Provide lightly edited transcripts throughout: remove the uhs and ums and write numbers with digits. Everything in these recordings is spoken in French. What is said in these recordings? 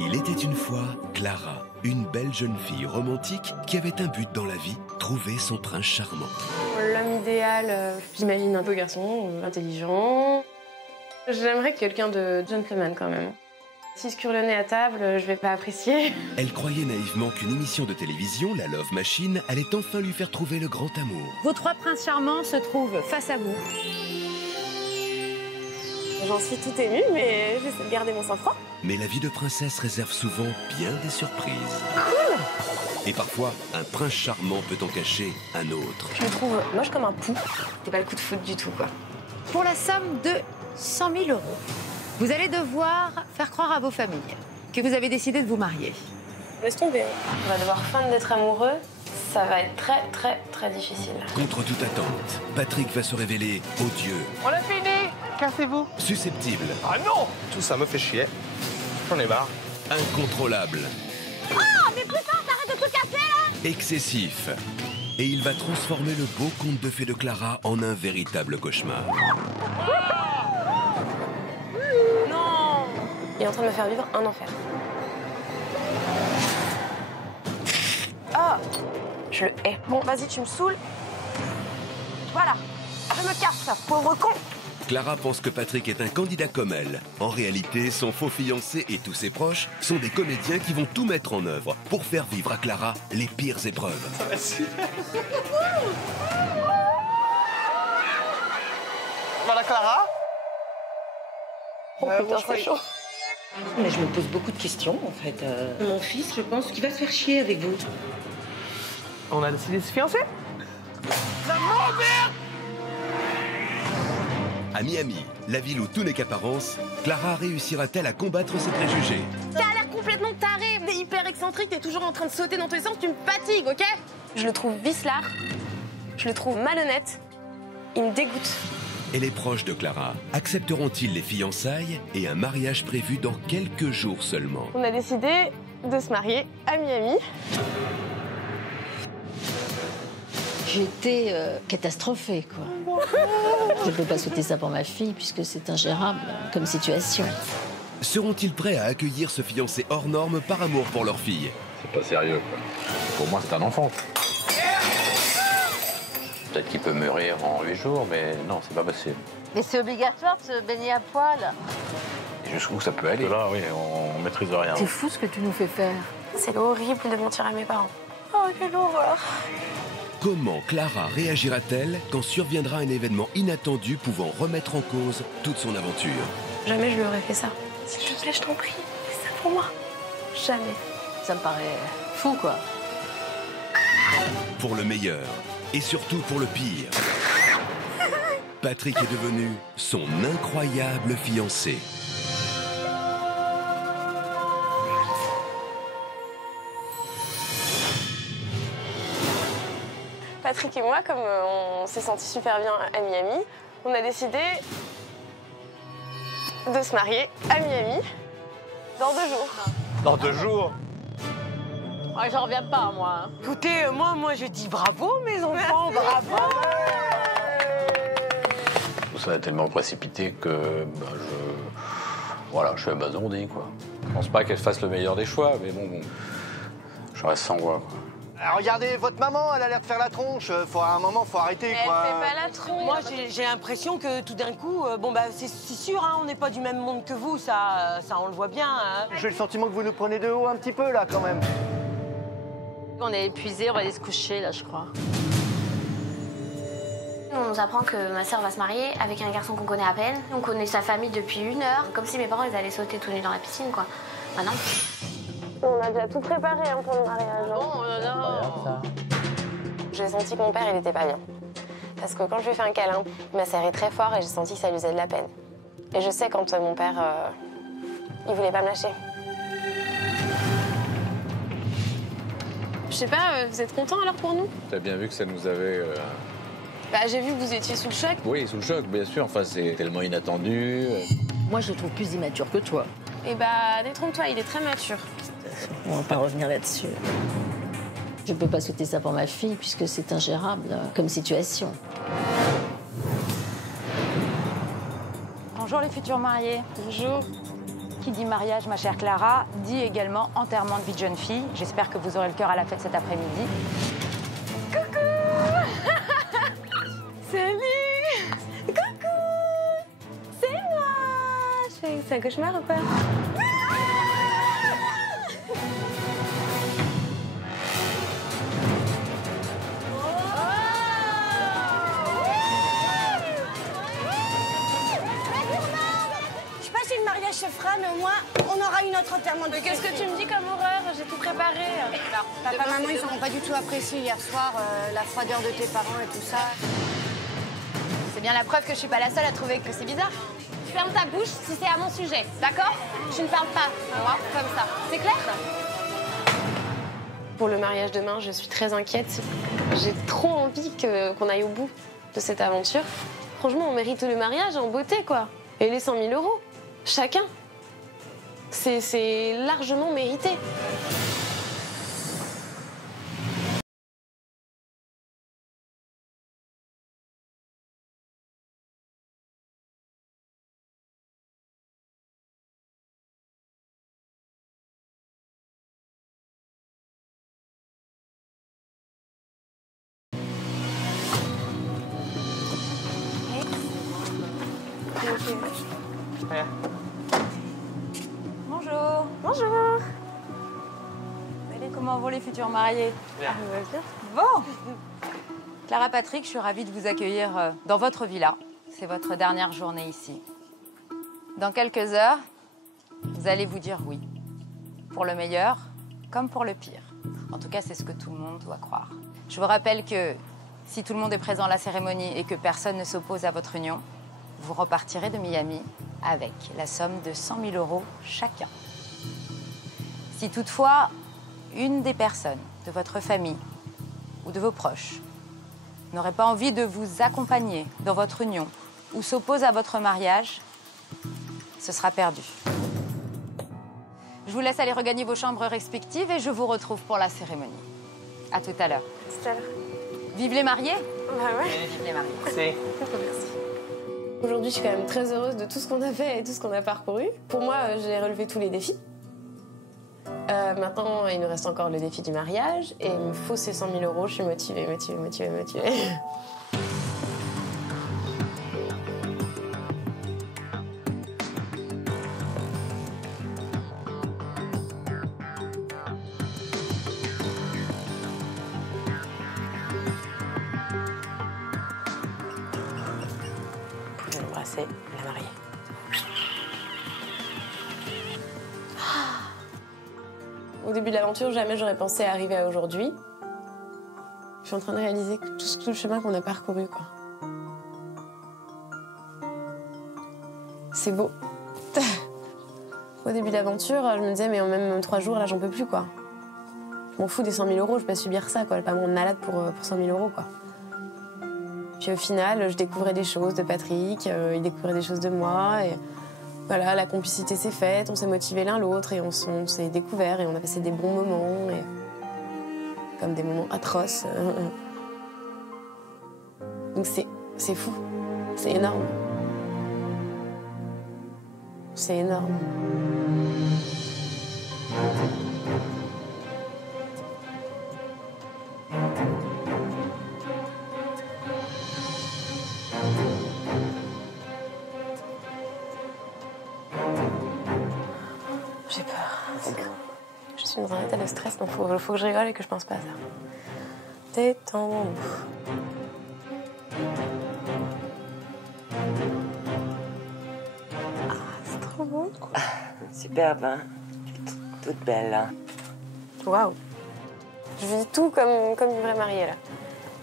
Il était une fois Clara, une belle jeune fille romantique qui avait un but dans la vie, trouver son prince charmant. L'homme idéal, j'imagine un beau garçon, intelligent. J'aimerais quelqu'un de gentleman quand même. S'il se cure le nez à table, je vais pas apprécier. Elle croyait naïvement qu'une émission de télévision, la Love Machine, allait enfin lui faire trouver le grand amour. Vos trois princes charmants se trouvent face à vous. J'en suis tout émue, mais j'essaie de garder mon sang-froid. Mais la vie de princesse réserve souvent bien des surprises. Cool! Et parfois, un prince charmant peut en cacher un autre. Je me trouve moche comme un pou. C'est pas le coup de foot du tout, quoi. Pour la somme de 100 000 €, vous allez devoir faire croire à vos familles que vous avez décidé de vous marier. Laisse tomber. On va devoir feindre d'être amoureux. Ça va être très difficile. Contre toute attente, Patrick va se révéler odieux. On a fini! Cassez-vous! Susceptible. Ah non! Tout ça me fait chier. J'en ai marre. Incontrôlable. Oh, mais putain, t'arrêtes de tout casser, là! Excessif. Et il va transformer le beau conte de fées de Clara en un véritable cauchemar. Non! Il est en train de me faire vivre un enfer. Ah! Je le hais. Bon, vas-y, tu me saoules. Voilà. Je me casse, pauvre con! Clara pense que Patrick est un candidat comme elle. En réalité, son faux fiancé et tous ses proches sont des comédiens qui vont tout mettre en œuvre pour faire vivre à Clara les pires épreuves. Voilà Clara. Oh putain, c'est chaud. Mais je me pose beaucoup de questions, en fait. Mon fils, je pense qu'il va se faire chier avec vous. On a décidé de se fiancer. À Miami, la ville où tout n'est qu'apparence, Clara réussira-t-elle à combattre ses préjugés? T'as l'air complètement taré. T'es hyper excentrique, t'es toujours en train de sauter dans tous les sens, tu me fatigues, ok? Je le trouve vicelard. Je le trouve malhonnête. Il me dégoûte. Et les proches de Clara accepteront-ils les fiançailles et un mariage prévu dans quelques jours seulement? On a décidé de se marier à Miami. J'étais catastrophée, quoi. Je ne peux pas souhaiter ça pour ma fille, puisque c'est ingérable comme situation. Seront-ils prêts à accueillir ce fiancé hors norme par amour pour leur fille? C'est pas sérieux, quoi. Pour moi, c'est un enfant. Peut-être qu'il peut mûrir en 8 jours, mais non, c'est pas possible. Mais c'est obligatoire de se baigner à poil. Et jusqu'où ça peut aller? Là, oui, on maîtrise rien. C'est fou ce que tu nous fais faire. C'est horrible de mentir à mes parents. Oh, quelle horreur! Comment Clara réagira-t-elle quand surviendra un événement inattendu pouvant remettre en cause toute son aventure? Jamais je lui aurais fait ça. S'il te plaît, je t'en prie, fais ça pour moi. Jamais. Ça me paraît fou, quoi. Pour le meilleur et surtout pour le pire, Patrick est devenu son incroyable fiancé. Patrick et moi, comme on s'est sentis super bien à Miami, on a décidé de se marier à Miami dans 2 jours. Dans 2 jours. Ouais, j'en reviens pas, moi. Écoutez, moi, je dis bravo, mes enfants, bravo! Tout ça est tellement précipité que voilà, je suis abasourdi, quoi. Je pense pas qu'elle fasse le meilleur des choix, mais bon, je reste sans voix, quoi. Regardez votre maman, elle a l'air de faire la tronche. À un moment, faut arrêter, quoi. Elle fait pas la tronche. Moi, j'ai l'impression que tout d'un coup, c'est sûr, hein, on n'est pas du même monde que vous, ça on le voit bien. Hein. J'ai le sentiment que vous nous prenez de haut un petit peu, là, quand même. On est épuisés, on va aller se coucher, là, je crois. On nous apprend que ma sœur va se marier avec un garçon qu'on connaît à peine. On connaît sa famille depuis 1 heure, comme si mes parents ils allaient sauter tout nus dans la piscine, quoi. Bah non. On a déjà tout préparé pour le mariage. Bon, j'ai senti que mon père, il était pas bien. Parce que quand je lui ai fait un câlin, il m'a serré très fort et j'ai senti que ça lui faisait de la peine. Et je sais quand mon père, il voulait pas me lâcher. Je sais pas, vous êtes contents alors pour nous? T'as bien vu que ça nous avait... Bah, j'ai vu que vous étiez sous le choc. Oui, sous le choc, bien sûr. Enfin, c'est tellement inattendu. Moi, je le trouve plus immature que toi. Et bah, détrompe-toi, il est très mature. On va pas revenir là-dessus. Je peux pas souhaiter ça pour ma fille, puisque c'est ingérable comme situation. Bonjour les futurs mariés. Bonjour. Qui dit mariage, ma chère Clara, dit également enterrement de vie de jeune fille. J'espère que vous aurez le cœur à la fête cet après-midi. Coucou. Salut. Coucou. C'est moi. C'est un cauchemar ou quoi? Se fera, mais au moins, on aura une autre enterrement de vie. Qu'est-ce que tu me dis comme horreur? J'ai tout préparé. Papa, maman, ils n'auront pas du tout apprécié hier soir la froideur de tes parents et tout ça. C'est bien la preuve que je suis pas la seule à trouver que c'est bizarre. Ferme ta bouche si c'est à mon sujet, d'accord? Tu ne parles pas, moi, comme ça. C'est clair? Pour le mariage demain, je suis très inquiète. J'ai trop envie qu'on aille au bout de cette aventure. Franchement, on mérite le mariage en beauté, quoi. Et les 100 000 €. Chacun. C'est largement mérité. Bonjour. Bonjour. Comment vont les futurs mariés? Bien. Bon. Clara Patrick, je suis ravie de vous accueillir dans votre villa. C'est votre dernière journée ici. Dans quelques heures, vous allez vous dire oui. Pour le meilleur, comme pour le pire. En tout cas, c'est ce que tout le monde doit croire. Je vous rappelle que si tout le monde est présent à la cérémonie et que personne ne s'oppose à votre union, vous repartirez de Miami avec la somme de 100 000 € chacun. Si toutefois, une des personnes de votre famille ou de vos proches n'aurait pas envie de vous accompagner dans votre union ou s'oppose à votre mariage, ce sera perdu. Je vous laisse aller regagner vos chambres respectives et je vous retrouve pour la cérémonie. À tout à l'heure. Tout à l'heure. Vive les mariés! Bah ouais. Vive les mariés. Merci. Aujourd'hui, je suis quand même très heureuse de tout ce qu'on a fait et tout ce qu'on a parcouru. Pour moi, j'ai relevé tous les défis. Maintenant, il nous reste encore le défi du mariage et il me faut ces 100 000 €. Je suis motivée. Vous pouvez embrasser la mariée. Au début de l'aventure, jamais j'aurais pensé arriver à aujourd'hui. Je suis en train de réaliser que tout le chemin qu'on a parcouru, quoi. C'est beau. Au début de l'aventure, je me disais, mais en même 3 jours, là, j'en peux plus, quoi. Je m'en fous des 100 000 €, je vais pas subir ça, quoi. Je vais pas me rendre malade pour 100 000 €, quoi. Puis au final, je découvrais des choses de Patrick, il découvrait des choses de moi, et voilà, la complicité s'est faite, on s'est motivés l'un l'autre, et on s'est découverts, et on a passé des bons moments, et comme des moments atroces. Donc c'est fou, c'est énorme. C'est énorme. J'ai peur. Je suis dans un état de stress, donc faut que je rigole et que je pense pas à ça. Détends-nous. Ah, c'est trop beau. Superbe, hein? Toute belle, hein? Waouh. Je vis tout comme une vraie mariée, là.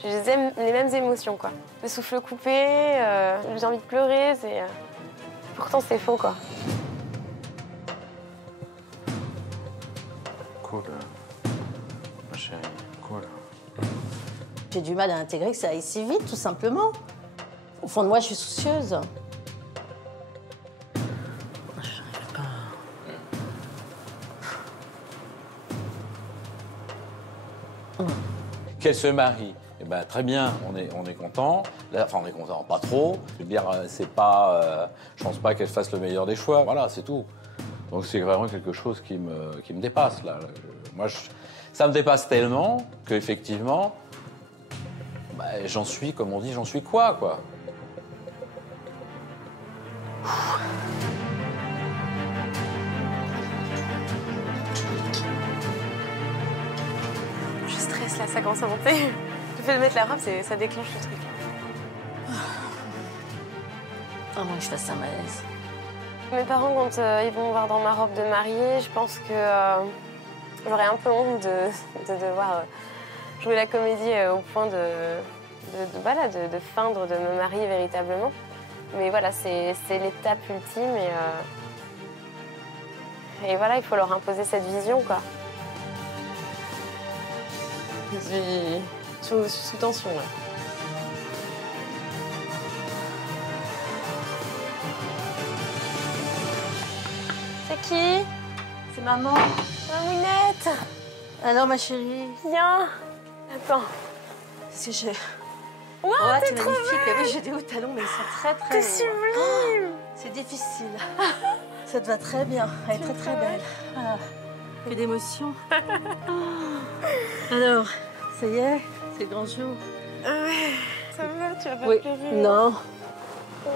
J'ai les mêmes émotions, quoi. Le souffle coupé, j'ai envie de pleurer, pourtant c'est faux, quoi. Cool. Ma chérie, cool. J'ai du mal à intégrer que ça aille si vite, tout simplement. Au fond de moi, je suis soucieuse. Qu'elle se marie, eh ben, très bien, on est content. Enfin, on est content, pas trop. Je veux dire, c'est pas. Je pense pas qu'elle fasse le meilleur des choix. Voilà, c'est tout. Donc c'est vraiment quelque chose qui me dépasse, là. Moi, ça me dépasse tellement qu'effectivement, bah, j'en suis, comme on dit, j'en suis quoi. Je stresse là, ça commence à monter. Le fait de mettre la robe, ça déclenche le truc. Ah, moi, je fasse un malaise. Mes parents, quand ils vont me voir dans ma robe de mariée, je pense que j'aurais un peu honte de devoir jouer la comédie au point de feindre de me marier véritablement. Mais voilà, c'est l'étape ultime et voilà, il faut leur imposer cette vision, quoi. Je suis sous tension, là. C'est qui? C'est maman. Mamounette. Alors, ma chérie? Viens. Attends. Qu'est-ce que j'ai? Wow, t'es trop magnifique. belle. Oui, j'ai des hauts talons, mais ils sont très, très T'es hauts. sublime. C'est difficile. Ça te va très bien. Elle est très, très belle. Ah, que d'émotion. Alors, ça y est, c'est le grand jour. Ouais, ça va, tu vas pas Oui. pleurer. Non. Oh.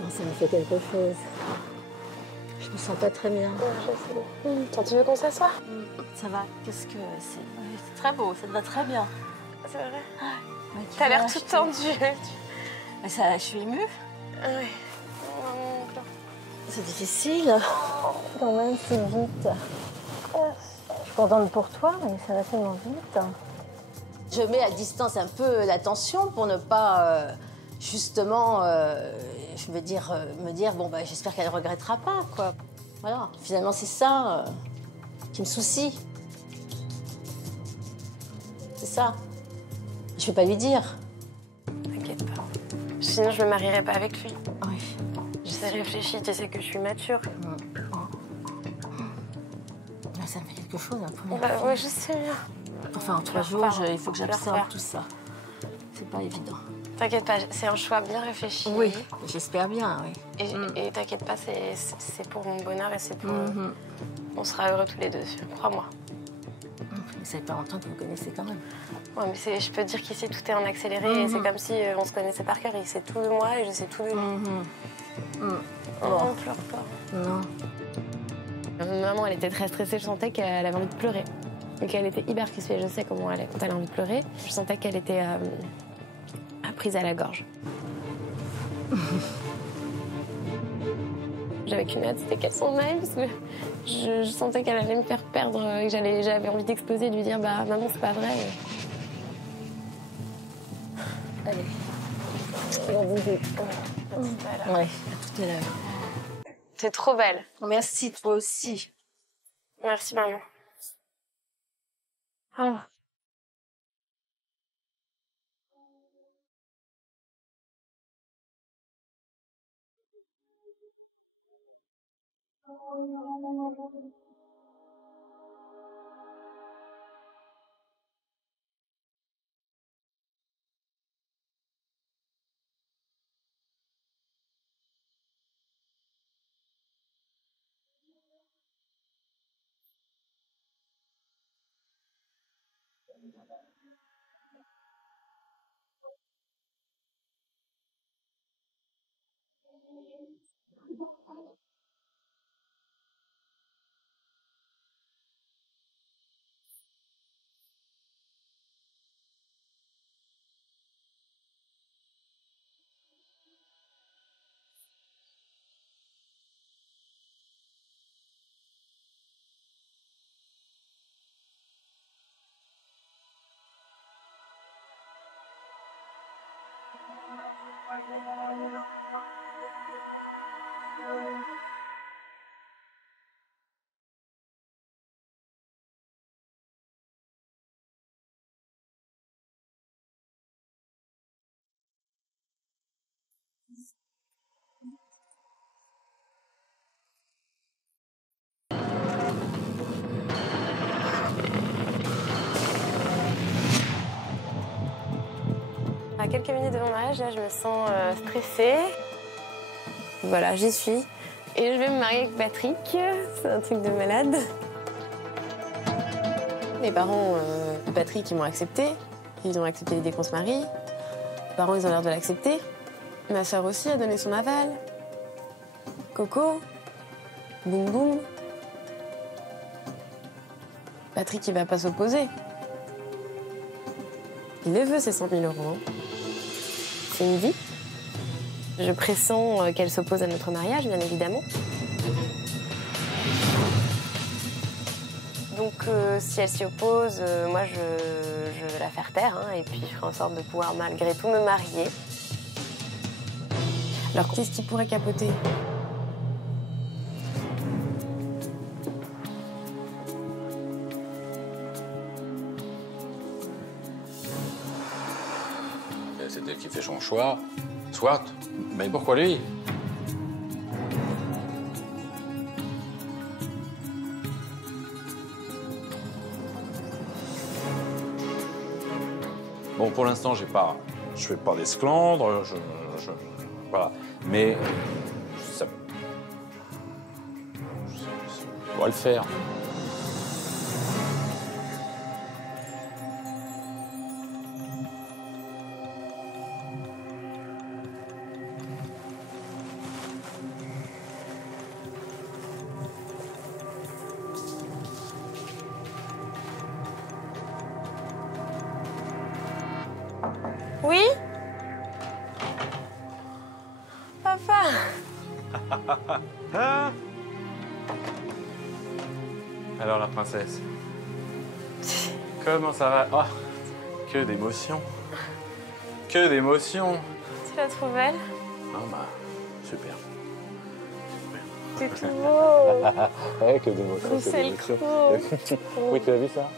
Non, ça me fait quelque chose. Je me sens pas très bien. Je sais. Attends, tu veux qu'on s'assoie? Ça va. Qu'est-ce que c'est? Oui, c'est très beau, ça te va très bien. C'est vrai? T'as l'air toute tendue. Mais ça, je suis émue. Ouais. C'est difficile. Quand même, c'est vite. Je suis contente pour toi, mais ça va tellement vite. Je mets à distance un peu la tension pour ne pas, justement, je veux dire, me dire, bon, bah, j'espère qu'elle ne regrettera pas, quoi. Voilà. Finalement, c'est ça qui me soucie. C'est ça. Je ne vais pas lui dire. T'inquiète pas. Sinon, je me marierai pas avec lui. Oui. Je sais réfléchir, tu sais que je suis mature. Ça me fait quelque chose, la première Bah, fois. ouais, je sais bien. Enfin, en 3 jours, il faut que j'absorbe tout ça. C'est pas évident. T'inquiète pas, c'est un choix bien réfléchi. Oui, j'espère bien, oui. Et t'inquiète pas, c'est pour mon bonheur et c'est pour... On sera heureux tous les deux, crois-moi. Mais ça fait pas longtemps que vous me connaissez quand même. Ouais, mais je peux te dire qu'ici, tout est en accéléré. Et c'est comme si on se connaissait par cœur. Il sait tout de moi et je sais tout de lui. Non, pleure pas. Non. Maman, elle était très stressée. Je sentais qu'elle avait envie de pleurer. Et qu'elle était hyper crispée. Je sais comment elle est quand elle a envie de pleurer. Je sentais qu'elle était prise à la gorge. J'avais qu'une hâte, c'était qu'elle s'en aille, parce que je sentais qu'elle allait me faire perdre, et que j'avais envie d'exploser, de lui dire, bah maman, c'est pas vrai. Allez. Ouais, Ouais, à tout à l'heure. t'es trop belle. Merci, toi aussi. Merci, maman. Oh. À quelques minutes de mon mariage, là, je me sens stressée. Voilà, j'y suis. Et je vais me marier avec Patrick. C'est un truc de malade. Les parents de Patrick, ils m'ont accepté. Ils ont accepté l'idée qu'on se marie. Les parents, ils ont l'air de l'accepter. Ma sœur aussi a donné son aval. Coco. Boum boum. Patrick, il va pas s'opposer. Il les veut, ces 100 000 €. Hein. C'est une vie. Je pressens qu'elle s'oppose à notre mariage, bien évidemment. Donc, si elle s'y oppose, moi, je vais la faire taire, hein, et puis je ferai en sorte de pouvoir, malgré tout, me marier. Alors, qu'est-ce qui pourrait capoter? C'est elle qui fait son choix. Soit, mais pourquoi lui? Bon, pour l'instant, je fais pas d'esclandre, voilà. Mais ça doit le faire. Oui? Papa? Alors, la princesse, comment ça va? Oh, que d'émotions. Que d'émotions. Tu la trouves belle? Ah bah, super. C'est tout beau. Ouais, que d'émotions, que d'émotions. Oui, tu as vu ça?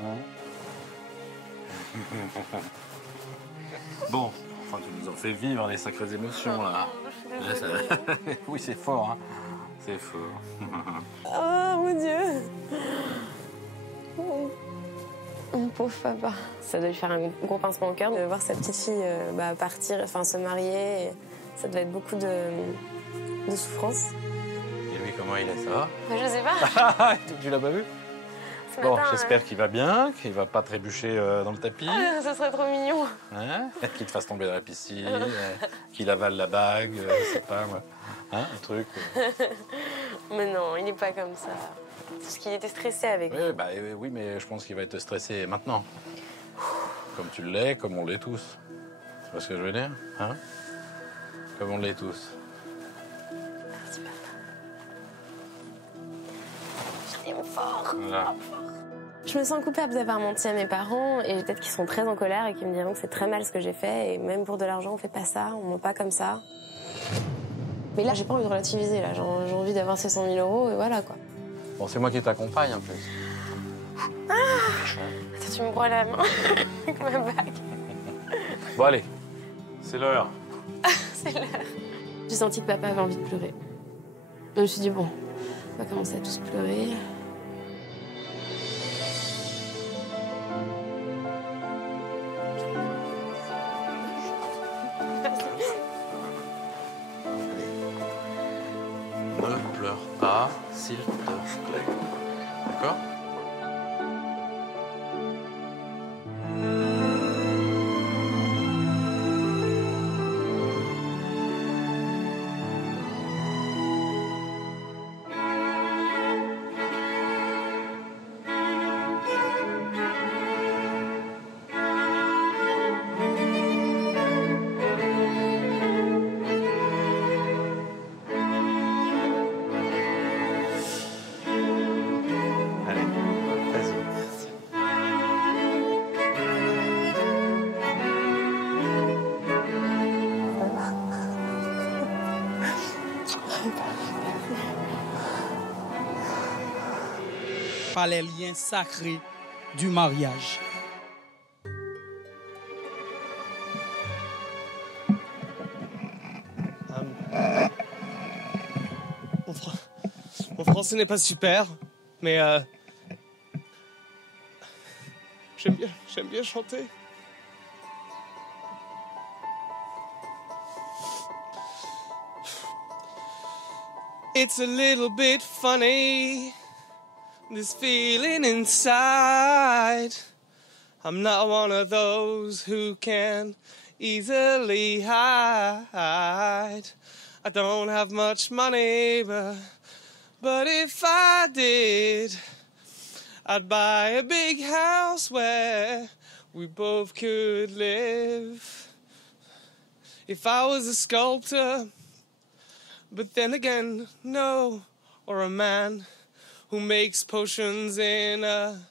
Ouais. Bon, enfin, tu nous en fais vivre des sacrées émotions, là. Ouais, ça... Oui, c'est fort, hein. C'est fort. Oh, mon Dieu. Mon pauvre papa. Ça doit lui faire un gros pincement au cœur de voir sa petite fille partir, enfin se marier. Et ça doit être beaucoup de souffrance. Et lui, comment il est, ça va? Je sais pas. Tu l'as pas vu? Bon, j'espère qu'il va bien, qu'il va pas trébucher dans le tapis. Ce serait trop mignon. Hein? Qu'il te fasse tomber dans la piscine, qu'il avale la bague, je sais pas moi. Hein, un truc. Mais non, il n'est pas comme ça. Parce qu'il était stressé avec Oui, bah, oui, mais je pense qu'il va être stressé maintenant. Comme tu l'es, comme on l'est tous. Tu vois ce que je veux dire? Hein? Comme on l'est tous. Merci, papa. Je t'aime fort. Voilà. Je me sens coupable d'avoir menti à mes parents et peut-être qu'ils sont très en colère et qu'ils me diront que c'est très mal ce que j'ai fait et même pour de l'argent on fait pas ça, on ment pas comme ça. Mais là j'ai pas envie de relativiser, là j'ai envie d'avoir ces 100 000 € et voilà quoi. Bon, c'est moi qui t'accompagne en plus. Ah, attends, tu me broies la main avec ma bague. Bon allez, c'est l'heure. C'est l'heure. J'ai senti que papa avait envie de pleurer. Je me suis dit bon, on va commencer à tous pleurer. Ne pleure pas, s'il te plaît. D'accord? Par les liens sacrés du mariage. Mon français n'est pas super, mais j'aime bien chanter. It's a little bit funny, this feeling inside. I'm not one of those who can easily hide. I don't have much money, but if I did, I'd buy a big house where we both could live. If I was a sculptor, but then again, no, or a man who makes potions in a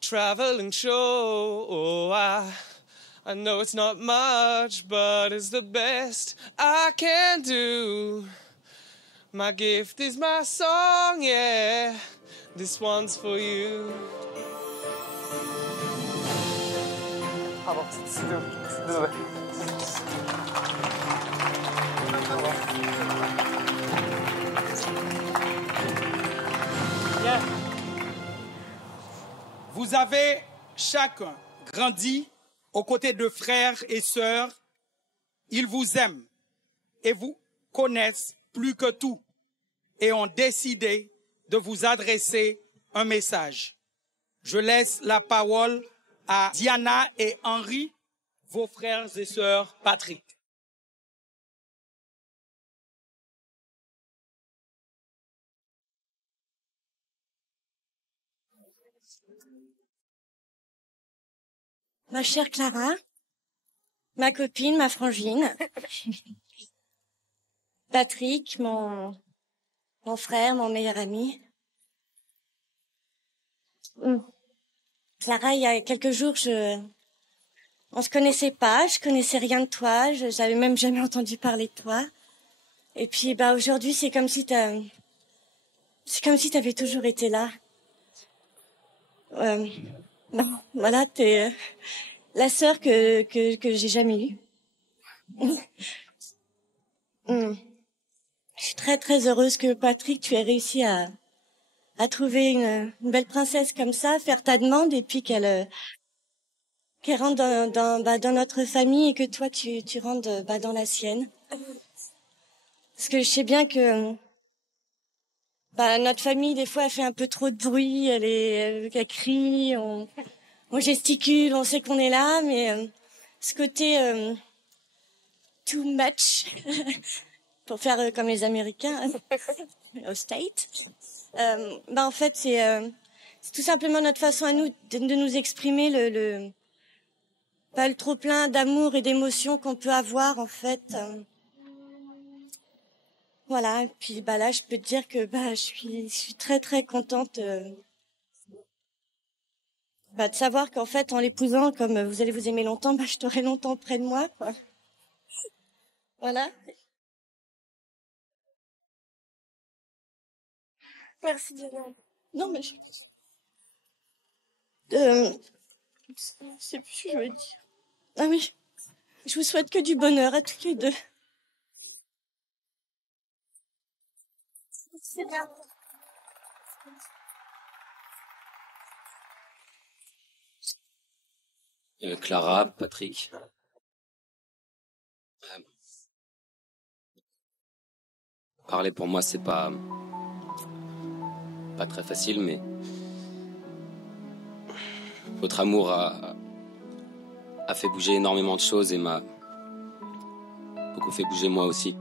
traveling show. Oh, I know it's not much, but it's the best I can do. My gift is my song, yeah, this one's for you. Pardon, désolé. Bien. Vous avez chacun grandi aux côtés de frères et sœurs. Ils vous aiment et vous connaissent plus que tout et ont décidé de vous adresser un message. Je laisse la parole à Diana et Henri, vos frères et sœurs Patrick. Ma chère Clara, ma copine, ma frangine, Patrick, mon frère, mon meilleur ami. Clara, il y a quelques jours, on se connaissait pas, je connaissais rien de toi, j'avais même jamais entendu parler de toi. Et puis, aujourd'hui, c'est comme si t'avais toujours été là. Voilà, t'es la sœur que j'ai jamais eue. Je suis très très heureuse que Patrick, tu aies réussi à trouver une belle princesse comme ça, faire ta demande et puis qu'elle rentre dans notre famille et que toi tu rentres dans la sienne. Parce que je sais bien que notre famille des fois elle fait un peu trop de bruit, elle crie, on gesticule, on sait qu'on est là, mais ce côté too much pour faire comme les Américains au State. En fait, c'est tout simplement notre façon à nous de nous exprimer le trop plein d'amour et d'émotions qu'on peut avoir en fait. Voilà. Et puis là, je peux te dire que je suis très très contente de savoir qu'en fait, en l'épousant, comme vous allez vous aimer longtemps, je t'aurai longtemps près de moi, quoi. Voilà. Merci Diana. Non, mais je sais plus ce que je veux dire. Ah oui, je vous souhaite que du bonheur à toutes les deux. C'est bien. Clara, Patrick. Parler pour moi, c'est pas très facile, mais votre amour a fait bouger énormément de choses et m'a beaucoup fait bouger moi aussi.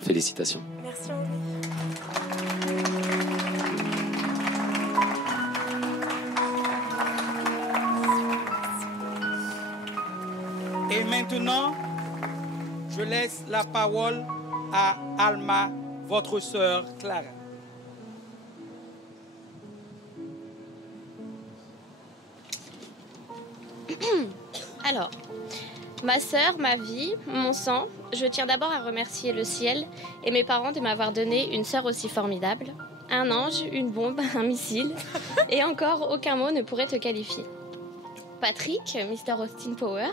Félicitations. Merci Henri. Et maintenant, je laisse la parole à Alma, votre sœur Clara. Alors, ma sœur, ma vie, mon sang, je tiens d'abord à remercier le ciel et mes parents de m'avoir donné une sœur aussi formidable. Un ange, une bombe, un missile, et encore aucun mot ne pourrait te qualifier. Patrick, Mr. Austin Power,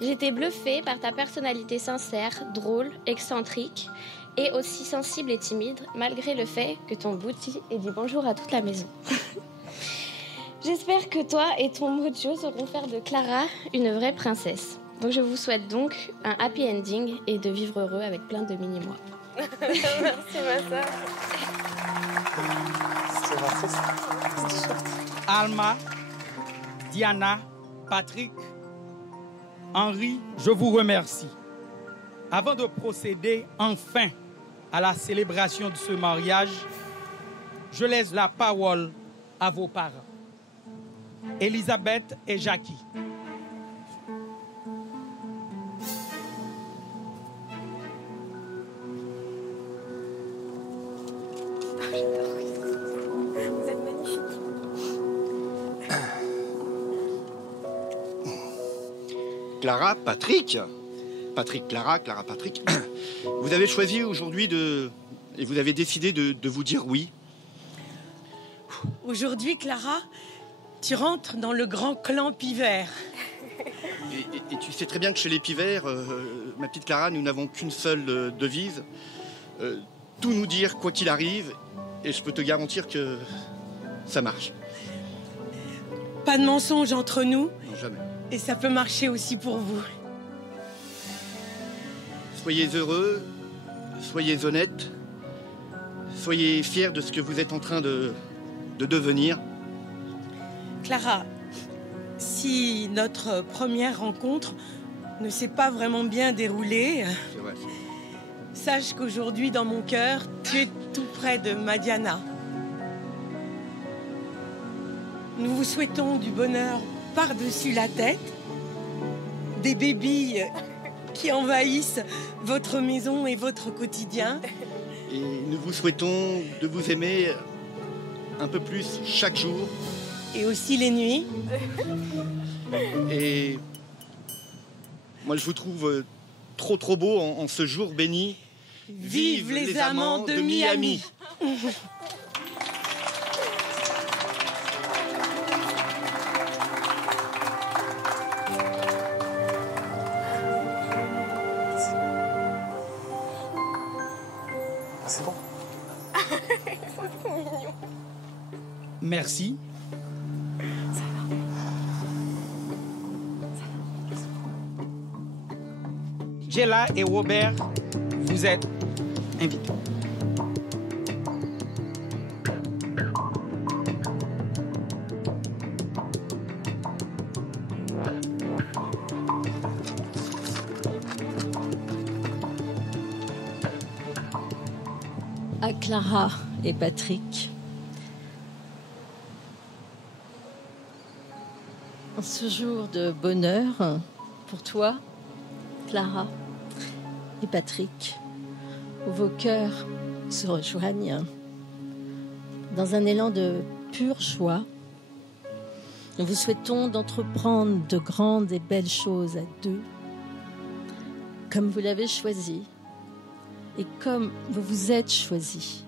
j'étais bluffée par ta personnalité sincère, drôle, excentrique et aussi sensible et timide, malgré le fait que ton bouti ait dit bonjour à toute la maison. J'espère que toi et ton mojo sauront faire de Clara une vraie princesse. Donc je vous souhaite donc un happy ending et de vivre heureux avec plein de mini-mois. Merci ma sœur. C'est gentil, ça. Alma, Diana, Patrick, Henri, je vous remercie. Avant de procéder enfin à la célébration de ce mariage, je laisse la parole à vos parents, Elisabeth et Jackie. Vous êtes magnifique. Clara, Patrick. Patrick, Clara, Clara, Patrick. Vous avez choisi aujourd'hui et vous avez décidé de vous dire oui. Aujourd'hui, Clara, tu rentres dans le grand clan Pivert. Et tu sais très bien que chez les Pivert, ma petite Clara, nous n'avons qu'une seule devise. Tout nous dire quoi qu'il arrive, et je peux te garantir que ça marche. Pas de mensonge entre nous. Non, jamais. Et ça peut marcher aussi pour vous. Soyez heureux, soyez honnêtes, soyez fiers de ce que vous êtes en train de devenir. Clara, si notre première rencontre ne s'est pas vraiment bien déroulée, C'est vrai. sache qu'aujourd'hui, dans mon cœur, tu es tout près de Madiana. Nous vous souhaitons du bonheur par-dessus la tête, des bébés qui envahissent votre maison et votre quotidien. Et nous vous souhaitons de vous aimer un peu plus chaque jour. Et aussi les nuits. Et moi, je vous trouve trop beau en ce jour béni. Vive les amants de Miami. C'est bon. C'est mignon. Merci. Jella et Robert, vous êtes invités. À Clara et Patrick, en ce jour de bonheur pour toi, Clara et Patrick, où vos cœurs se rejoignent dans un élan de pure joie, nous vous souhaitons d'entreprendre de grandes et belles choses à deux, comme vous l'avez choisi et comme vous vous êtes choisis.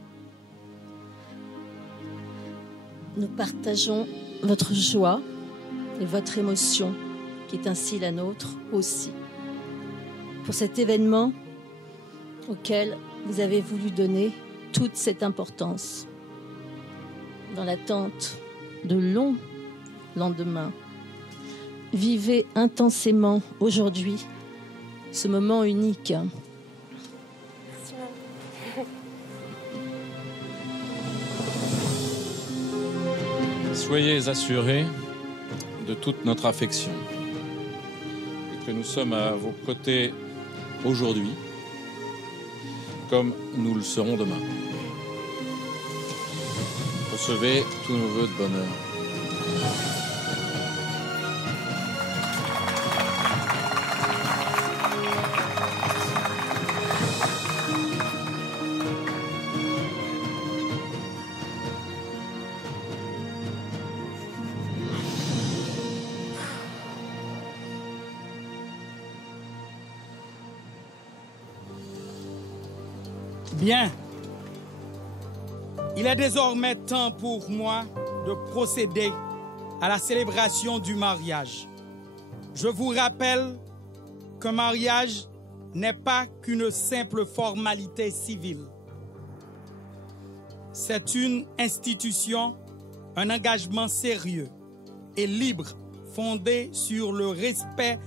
Nous partageons votre joie et votre émotion, qui est ainsi la nôtre aussi, pour cet événement auquel vous avez voulu donner toute cette importance. Dans l'attente de longs lendemains, vivez intensément aujourd'hui ce moment unique. Soyez assurés de toute notre affection et que nous sommes à vos côtés aujourd'hui comme nous le serons demain. Recevez tous nos vœux de bonheur. Bien. Il est désormais temps pour moi de procéder à la célébration du mariage. Je vous rappelle qu'un mariage n'est pas qu'une simple formalité civile. C'est une institution, un engagement sérieux et libre, fondé sur le respect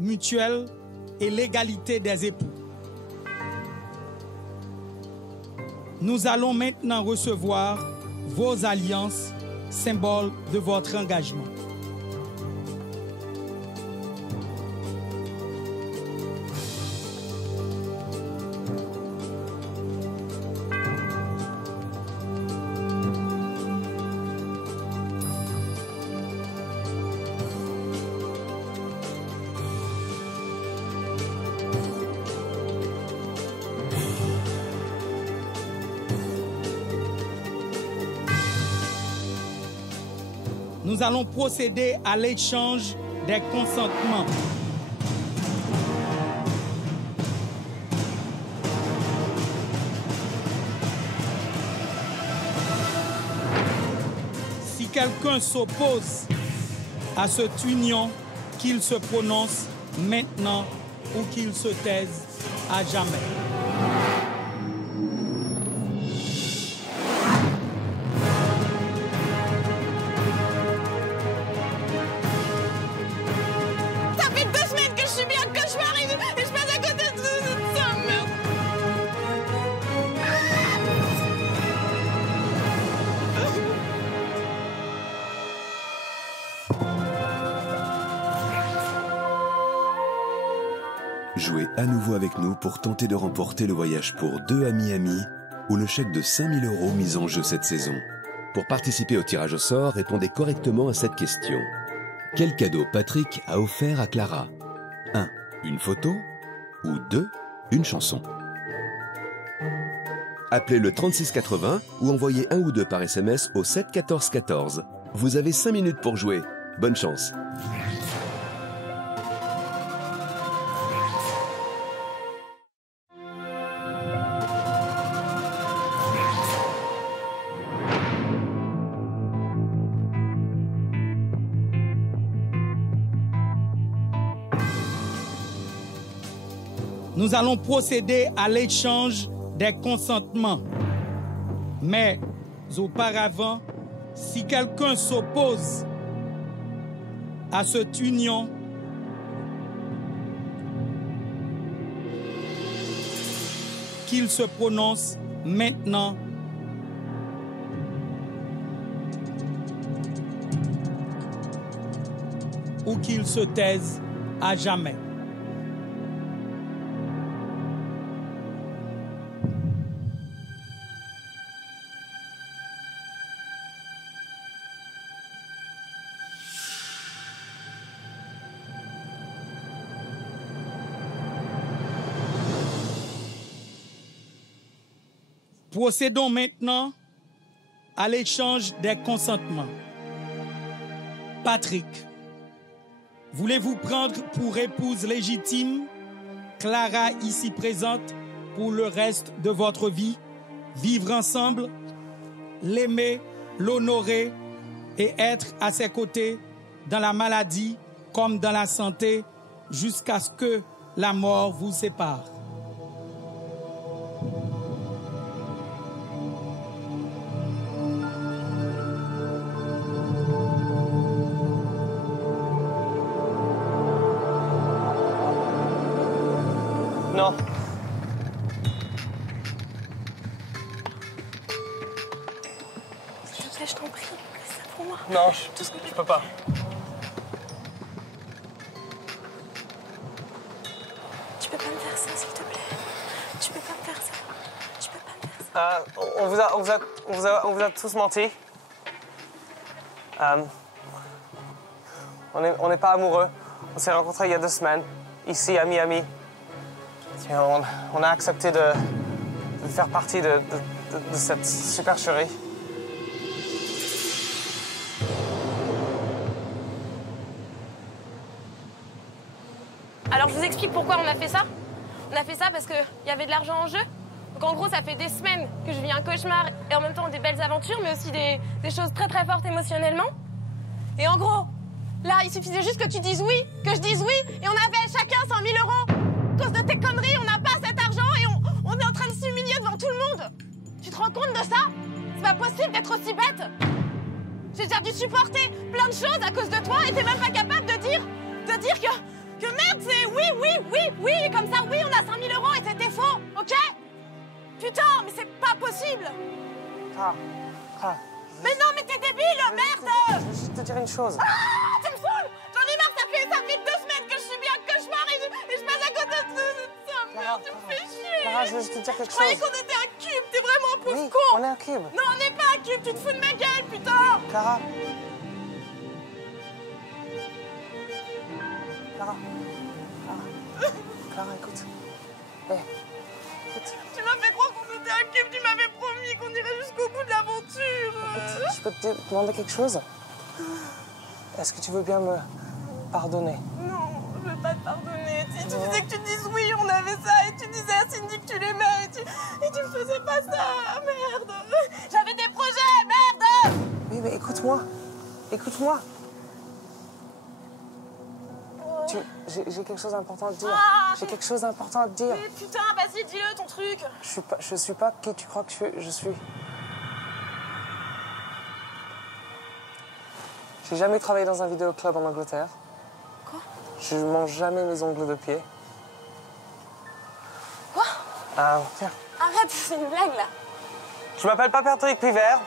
mutuelle et l'égalité des époux. Nous allons maintenant recevoir vos alliances, symbole de votre engagement. Nous allons procéder à l'échange des consentements. Si quelqu'un s'oppose à cette union, qu'il se prononce maintenant ou qu'il se taise à jamais. Jouez à nouveau avec nous pour tenter de remporter le voyage pour 2 à Miami ou le chèque de 5 000 € mis en jeu cette saison. Pour participer au tirage au sort, répondez correctement à cette question. Quel cadeau Patrick a offert à Clara? 1. Une photo ou 2. Une chanson. Appelez le 3680 ou envoyez 1 ou 2 par SMS au 7 14 14. Vous avez 5 minutes pour jouer. Bonne chance. Nous allons procéder à l'échange des consentements. Mais auparavant, si quelqu'un s'oppose à cette union, qu'il se prononce maintenant ou qu'il se taise à jamais. Procédons maintenant à l'échange des consentements. Patrick, voulez-vous prendre pour épouse légitime Clara ici présente pour le reste de votre vie, vivre ensemble, l'aimer, l'honorer et être à ses côtés dans la maladie comme dans la santé jusqu'à ce que la mort vous sépare? Non. S'il te plaît, je t'en prie, fais ça pour moi. Non, je peux pas. Tu peux pas me faire ça, s'il te plaît. Tu peux pas me faire ça. Tu peux pas me faire ça. On vous a tous menti. On n'est pas amoureux. On s'est rencontrés il y a 2 semaines, ici à Miami. Et on a accepté de faire partie de cette supercherie. Alors je vous explique pourquoi on a fait ça. On a fait ça parce qu'il y avait de l'argent en jeu. Donc en gros, ça fait des semaines que je vis un cauchemar et en même temps des belles aventures, mais aussi des choses très très fortes émotionnellement. Et en gros, là, il suffisait juste que tu dises oui, que je dise oui, et on avait chacun 100 000 €. À cause de tes conneries, on n'a pas cet argent et on est en train de s'humilier devant tout le monde. Tu te rends compte de ça? C'est pas possible d'être aussi bête. J'ai déjà dû supporter plein de choses à cause de toi et t'es même pas capable de dire Que merde, c'est oui, comme ça, oui, on a 5 000 € et c'était faux, ok? Putain, mais c'est pas possible! Mais non, mais t'es débile, merde! Je vais juste te dire une chose. Ah, tu me saoules! J'en ai marre, ça fait 2 semaines que je subis un cauchemar et je passe à côté de ça. Merde, tu me fais chier! Clara, je vais juste te dire quelque Je croyais chose. qu'on était un cube, t'es vraiment un pauvre con! On est un cube. Non, on n'est pas un cube, tu te fous de ma gueule, putain! Clara. Clara, écoute. Écoute. Tu m'as fait croire qu'on était un cube, tu m'avais promis qu'on irait jusqu'au bout de l'aventure. Je peux te demander quelque chose? Est-ce que tu veux bien me pardonner? Non, je veux pas te pardonner. Tu disais que tu te dises oui, on avait ça, et tu disais à Cindy que tu l'aimais, et tu me faisais pas ça, merde. J'avais des projets, merde. Oui, mais écoute-moi. Écoute-moi. J'ai quelque chose d'important à te dire. J'ai quelque chose d'important à te dire. Mais putain, vas-y, dis-le ton truc. Je suis pas qui tu crois que je suis. J'ai jamais travaillé dans un vidéoclub en Angleterre. Quoi? Je mange jamais mes ongles de pied. Quoi? Tiens. Arrête, c'est une blague là. Je m'appelle pas Patrick Pivert.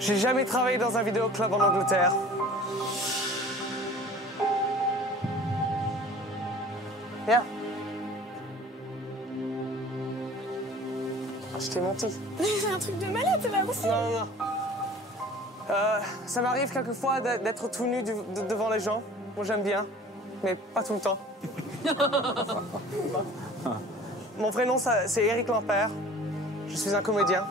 J'ai jamais travaillé dans un vidéoclub en Angleterre. Viens. Je t'ai menti. Mais c'est un truc de malade, c'est pas possible. Non. Ça m'arrive quelquefois d'être tout nu devant les gens. Moi, j'aime bien, mais pas tout le temps. Mon vrai nom, c'est Éric Lampert. Je suis un comédien.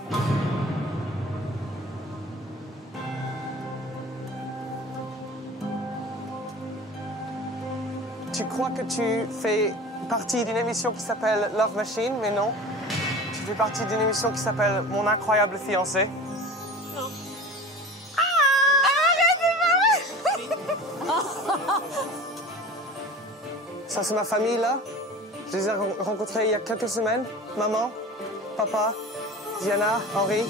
Tu crois que tu fais partie d'une émission qui s'appelle Love Machine, mais non. Tu fais partie d'une émission qui s'appelle Mon incroyable fiancé. Non. Arrête, c'est pas vrai. Ça, c'est ma famille, là. Je les ai rencontrés il y a quelques semaines. Maman, papa, Diana, Henri.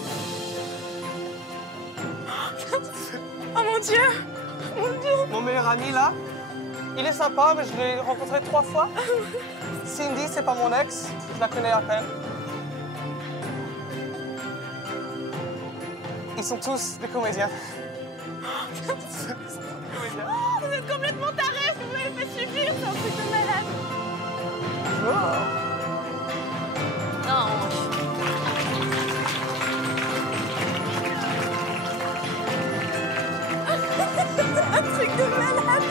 Oh mon Dieu! Mon Dieu! Mon meilleur ami, là. Il est sympa, mais je l'ai rencontré 3 fois. Cindy, c'est pas mon ex. Je la connais à peine. Ils sont tous des comédiens. Vous êtes complètement tarés, ce que vous m'avez fait subir, c'est un truc de malade. Non. C'est un truc de malade.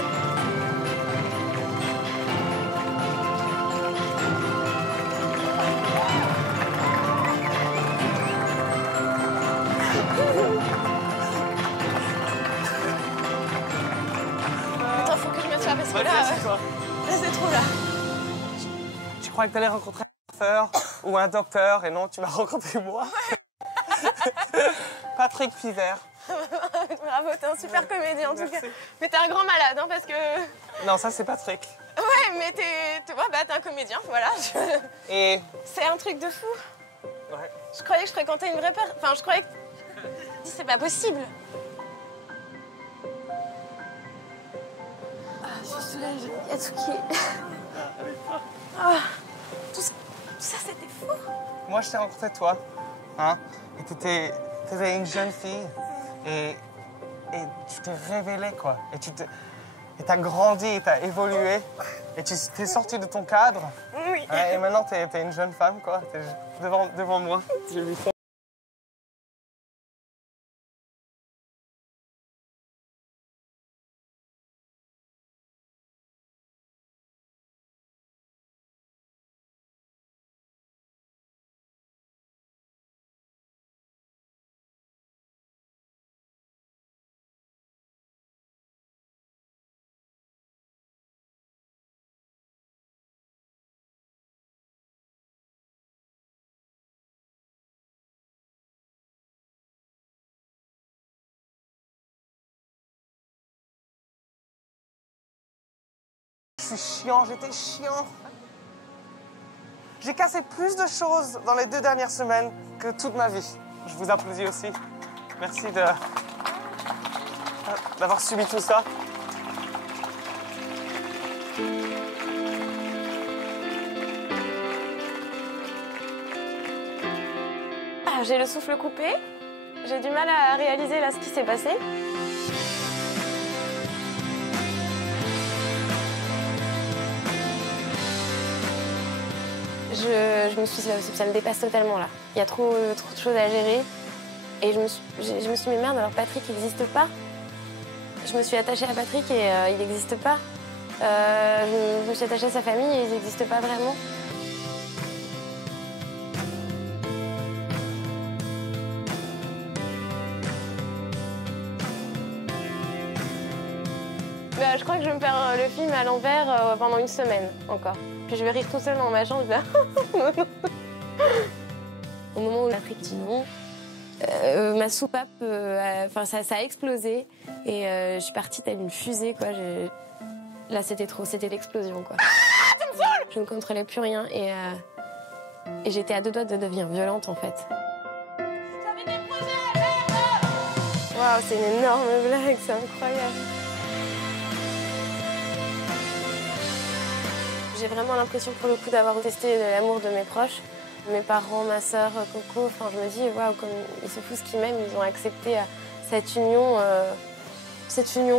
Attends, faut que je me sois parce que là, c'est trop là. Tu croyais que t'allais rencontrer un chauffeur ou un docteur, et non, tu m'as rencontré moi. Patrick Pivert. Bravo, t'es un super comédien en tout cas. Mais t'es un grand malade, hein, parce que... Non, ça c'est Patrick. Ouais, mais t'es un comédien, voilà. Et... C'est un truc de fou. Ouais. Je croyais que je fréquentais une vraie personne. Enfin, je croyais que... C'est pas possible. Je suis soulagée. Il y a tout qui est... Tout ça, c'était fou. Moi, je t'ai rencontré toi, hein, et t'étais une jeune fille, et tu t'es révélée, quoi. Et t'as grandi, et t'as évolué, et tu t'es sortie de ton cadre. Oui. Hein, et maintenant, t'es une jeune femme, quoi. T'es devant moi. J'ai vu ça. Je suis chiant, j'étais chiant. J'ai cassé plus de choses dans les 2 dernières semaines que toute ma vie. Je vous applaudis aussi. Merci de d'avoir subi tout ça. Ah, j'ai le souffle coupé. J'ai du mal à réaliser là ce qui s'est passé. Ça me dépasse totalement là. Il y a trop de choses à gérer. Et je me suis dit, mais merde, alors Patrick il n'existe pas. Je me suis attachée à Patrick et il n'existe pas. Je me suis attachée à sa famille et ils n'existent pas vraiment. Je crois que je vais me faire le film à l'envers pendant une semaine encore. Puis je vais rire tout seul dans ma chambre. Au moment où Patrick dit non, ma soupape, ça a explosé et je suis partie telle une fusée, quoi. Là, c'était trop, c'était l'explosion, quoi. Je ne contrôlais plus rien et j'étais à deux doigts de devenir violente, en fait. J'avais des projets, merde! Waouh, c'est une énorme blague, c'est incroyable. J'ai vraiment l'impression, pour le coup, d'avoir testé l'amour de mes proches. Mes parents, ma sœur, Coco, je me dis, waouh, comme ils se foutent ce qu'ils m'aiment, ils ont accepté cette union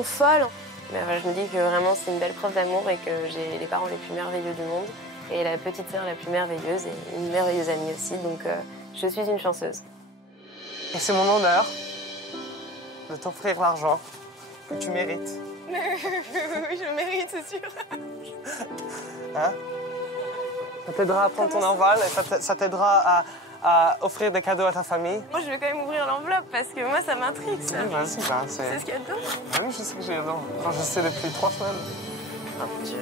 folle. Mais voilà, je me dis que vraiment, c'est une belle preuve d'amour et que j'ai les parents les plus merveilleux du monde. Et la petite sœur la plus merveilleuse et une merveilleuse amie aussi, donc je suis une chanceuse. Et c'est mon honneur de t'offrir l'argent que tu mérites. Oui, je le mérite, c'est sûr. Hein? Ça t'aidera à prendre ton envol et ça t'aidera à offrir des cadeaux à ta famille. Moi, je vais quand même ouvrir l'enveloppe parce que moi, ça m'intrigue, ça. Oui, vas-y, c'est ce qu'il y a dedans? Ah oui, je sais que j'ai dedans. Enfin, je sais depuis 3 semaines. Oh mon Dieu.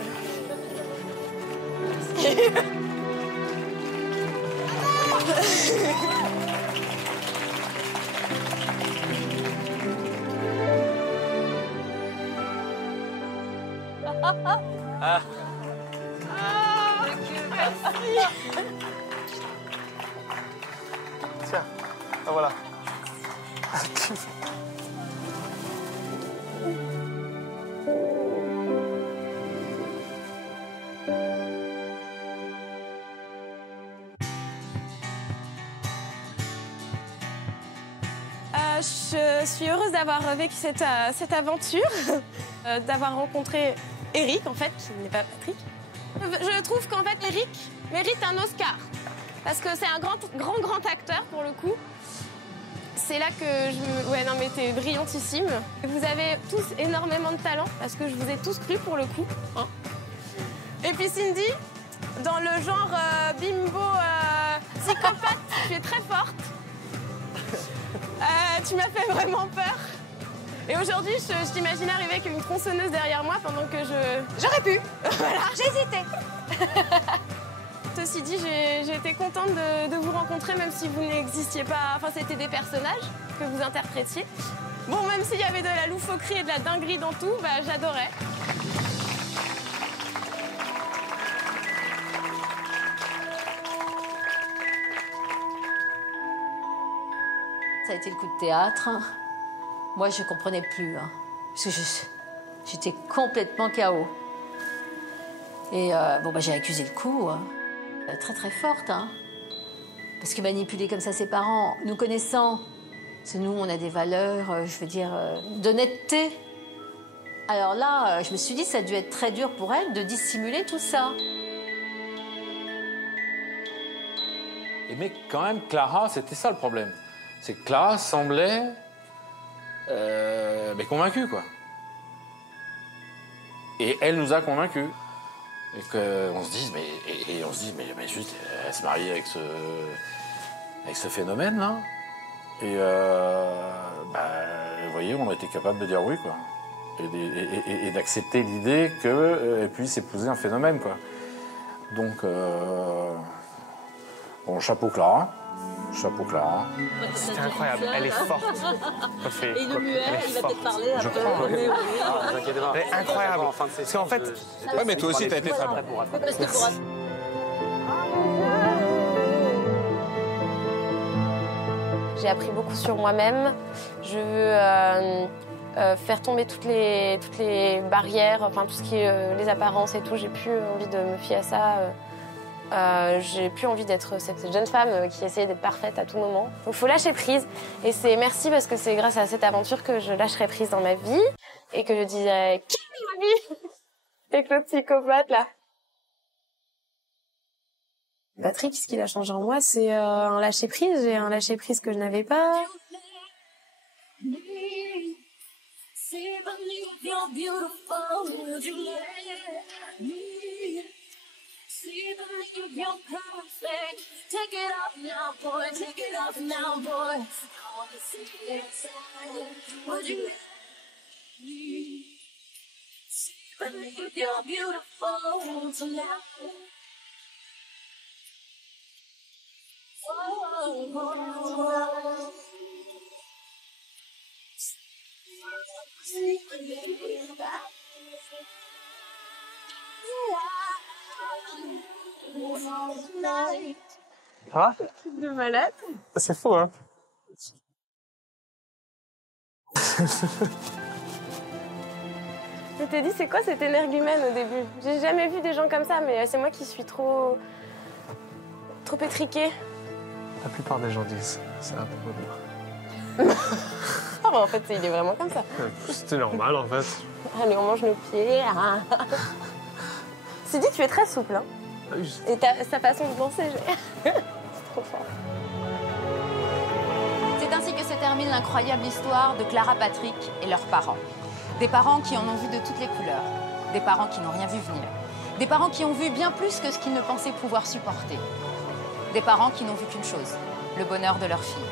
Ah. Merci. Tiens, ah, voilà. Je suis heureuse d'avoir vécu cette aventure, d'avoir rencontré Eric, en fait, qui n'est pas Patrick. Je trouve qu'en fait, Eric mérite un Oscar, parce que c'est un grand acteur, pour le coup. C'est là que Ouais, non, mais t'es brillantissime. Vous avez tous énormément de talent, parce que je vous ai tous cru, pour le coup. Hein. Et puis Cindy, dans le genre bimbo psychopathe, tu es très forte. Tu m'as fait vraiment peur. Et aujourd'hui, je t'imaginais arriver avec une tronçonneuse derrière moi pendant que je... J'aurais pu. Voilà. J'hésitais. Ceci dit, j'ai été contente de vous rencontrer, même si vous n'existiez pas... Enfin, c'était des personnages que vous interprétiez. Bon, même s'il y avait de la loufoquerie et de la dinguerie dans tout, bah, j'adorais. Ça a été le coup de théâtre. Moi, je ne comprenais plus. Hein, parce que j'étais complètement KO. Et j'ai accusé le coup. Hein, très, très forte. Hein, parce que manipuler comme ça ses parents, nous connaissant, parce que nous, on a des valeurs, d'honnêteté. Alors là, je me suis dit, ça a dû être très dur pour elle de dissimuler tout ça. Mais quand même, Clara, c'était ça le problème. C'est que Clara semblait convaincue, quoi. Et elle nous a convaincus. Et qu'on se dise, mais juste, elle se marie avec ce phénomène-là. Et vous voyez, on a été capable de dire oui, quoi. Et d'accepter l'idée qu'elle puisse épouser un phénomène, quoi. Donc, bon, chapeau Clara. Chapeau Clara. C'était incroyable, elle est forte. Et le muet, il va peut-être parler. Je crois, oui. Ne inquiétez pas. Elle est incroyable. Parce qu'en fait... Ouais, mais toi aussi, t'as été très bon. J'ai appris beaucoup sur moi-même. Je veux faire tomber toutes les barrières, enfin tout ce qui est les apparences et tout. J'ai plus envie de me fier à ça. J'ai plus envie d'être cette jeune femme qui essayait d'être parfaite à tout moment. Donc il faut lâcher prise. Et c'est merci parce que c'est grâce à cette aventure que je lâcherai prise dans ma vie et que je disais « Qui est ma vie ?» avec le psychopathe là. Patrick, ce qu'il a changé en moi, c'est un lâcher prise. J'ai un lâcher prise que je n'avais pas. Ça va? De malade. C'est fou, hein? Je t'ai dit, c'est quoi cet énergumène au début? J'ai jamais vu des gens comme ça, mais c'est moi qui suis trop étriquée. La plupart des gens disent, c'est un peu bonheur. Ah bah en fait, il est vraiment comme ça. C'était normal, en fait. Allez, on mange nos pieds. C'est dit, tu es très souple, hein? Et sa façon de danser, c'est trop fort. C'est ainsi que se termine l'incroyable histoire de Clara Patrick et leurs parents. Des parents qui en ont vu de toutes les couleurs. Des parents qui n'ont rien vu venir. Des parents qui ont vu bien plus que ce qu'ils ne pensaient pouvoir supporter. Des parents qui n'ont vu qu'une chose, le bonheur de leur fille.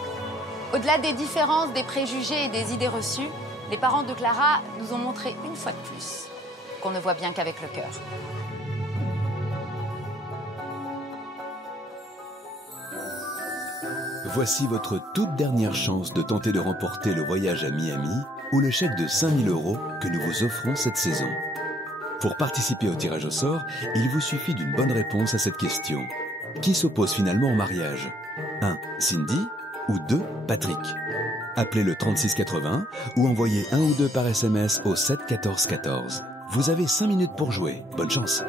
Au-delà des différences, des préjugés et des idées reçues, les parents de Clara nous ont montré une fois de plus qu'on ne voit bien qu'avec le cœur. Voici votre toute dernière chance de tenter de remporter le voyage à Miami ou le chèque de 5 000 € que nous vous offrons cette saison. Pour participer au tirage au sort, il vous suffit d'une bonne réponse à cette question. Qui s'oppose finalement au mariage? 1. Cindy ou 2. Patrick? Appelez le 3680 ou envoyez 1 ou 2 par SMS au 7 14 14. Vous avez 5 minutes pour jouer. Bonne chance!